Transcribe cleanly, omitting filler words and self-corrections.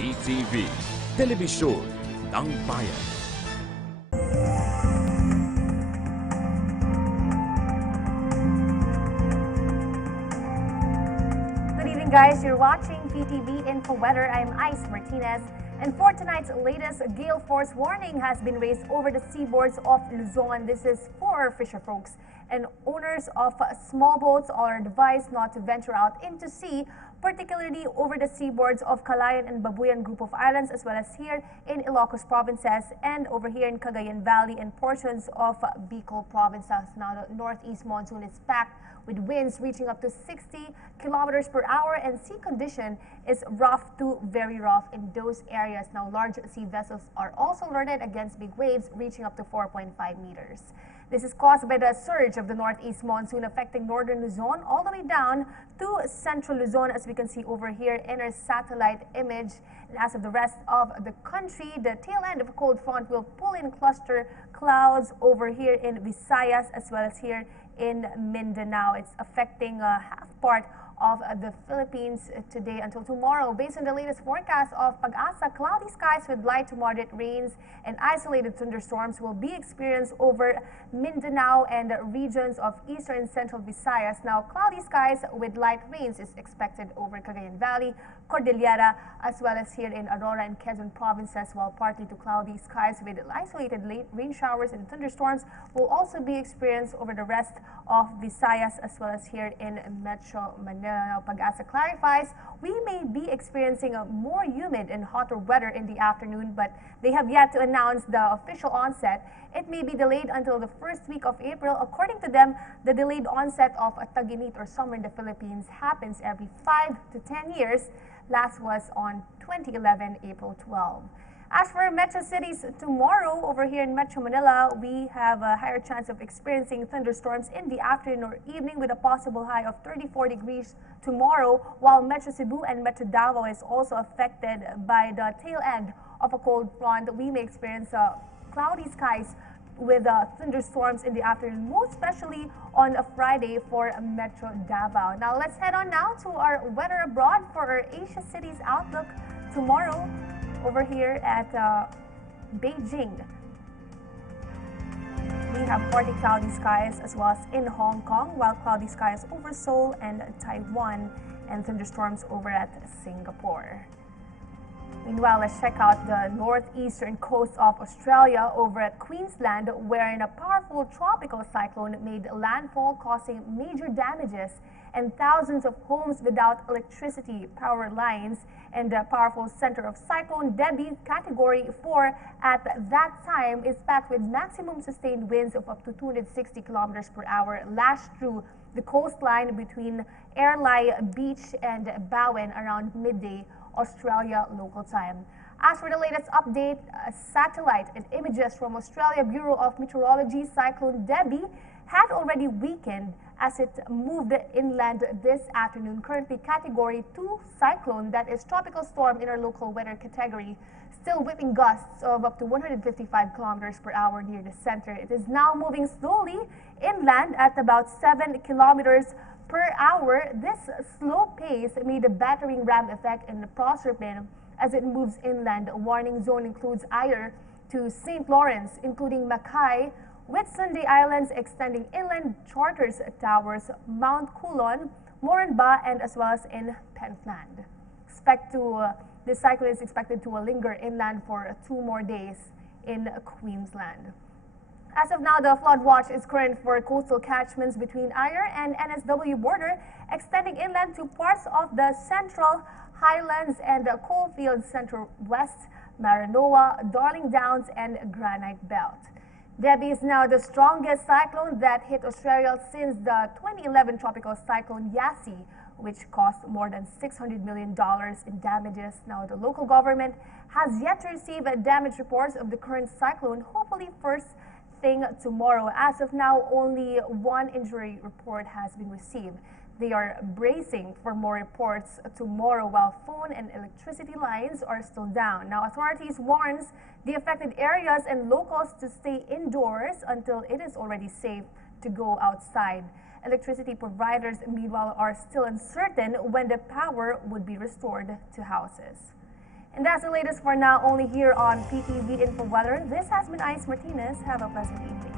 PTV, Telebisyon ng Bayan. Good evening, guys. You're watching PTV INFO WEATHER. I'm Ice Martinez. And for tonight's latest gale force warning has been raised over the seaboards of Luzon. This is for fisher folks and owners of small boats are advised not to venture out into sea, particularly over the seaboards of Calayan and Babuyan group of islands, as well as here in Ilocos provinces and over here in Cagayan Valley and portions of Bicol provinces. Now, the northeast monsoon is packed with winds reaching up to 60 kilometers per hour, and sea condition is rough to very rough in those areas. Now, large sea vessels are also alerted against big waves reaching up to 4.5 meters. This is caused by the surge of the northeast monsoon affecting northern Luzon all the way down to central Luzon, as we can see over here in our satellite image. And as of the rest of the country, the tail end of a cold front will pull in cluster clouds over here in Visayas as well as here in Mindanao. It's affecting half part of the Philippines today until tomorrow. Based on the latest forecast of Pag-asa, cloudy skies with light to moderate rains and isolated thunderstorms will be experienced over Mindanao and regions of eastern and central Visayas. Now, cloudy skies with light rains is expected over Cagayan Valley, Cordillera, as well as here in Aurora and Quezon provinces, while partly to cloudy skies with isolated late rain showers and thunderstorms will also be experienced over the rest of Visayas as well as here in Metro Manila. Now, Pag-asa clarifies, we may be experiencing a more humid and hotter weather in the afternoon, but they have yet to announce the official onset. It may be delayed until the first week of April. According to them, the delayed onset of a tag-init or summer in the Philippines happens every 5 to 10 years. Last was on 2011, April 12. As for metro cities tomorrow, over here in Metro Manila, we have a higher chance of experiencing thunderstorms in the afternoon or evening with a possible high of 34 degrees tomorrow, while Metro Cebu and Metro Davao is also affected by the tail end of a cold front. We may experience cloudy skies with thunderstorms in the afternoon, most especially on a Friday for Metro Davao. Now, let's head on now to our weather abroad for our Asia cities outlook tomorrow. Over here at Beijing, we have partly cloudy skies as well as in Hong Kong, while cloudy skies over Seoul and Taiwan and thunderstorms over at Singapore. Meanwhile, let's check out the northeastern coast of Australia over at Queensland, wherein a powerful tropical cyclone made landfall, causing major damages and thousands of homes without electricity, power lines, and the powerful center of Cyclone Debbie, Category 4 at that time, is packed with maximum sustained winds of up to 260 kilometers per hour, lashed through the coastline between Airlie Beach and Bowen around midday Australia local time. As for the latest update, satellite and images from Australia Bureau of Meteorology, Cyclone Debbie had already weakened as it moved inland this afternoon. Currently Category 2 cyclone, that is tropical storm in our local weather category, still whipping gusts of up to 155 kilometers per hour near the center. It is now moving slowly inland at about 7 kilometers per hour. This slow pace made a battering ram effect in the Proserpine as it moves inland. A warning zone includes Ayr to St. Lawrence, including Mackay, with Sunday Islands extending inland, Charters Towers, Mount Coolon, Moranbah, and as well as in Pentland. This cyclone is expected to linger inland for 2 more days in Queensland. As of now, the flood watch is current for coastal catchments between Ayr and NSW border, extending inland to parts of the Central Highlands and the Coalfields, Central West, Maranoa, Darling Downs, and Granite Belt. Debbie is now the strongest cyclone that hit Australia since the 2011 tropical cyclone Yasi, which cost more than $600 million in damages. Now, the local government has yet to receive damage reports of the current cyclone, hopefully first thing tomorrow. As of now, only 1 injury report has been received. They are bracing for more reports tomorrow while phone and electricity lines are still down. Now, authorities warns the affected areas and locals to stay indoors until it is already safe to go outside. Electricity providers, meanwhile, are still uncertain when the power would be restored to houses. And that's the latest for now, only here on PTV Info Weather. This has been Ice Martinez. Have a pleasant evening.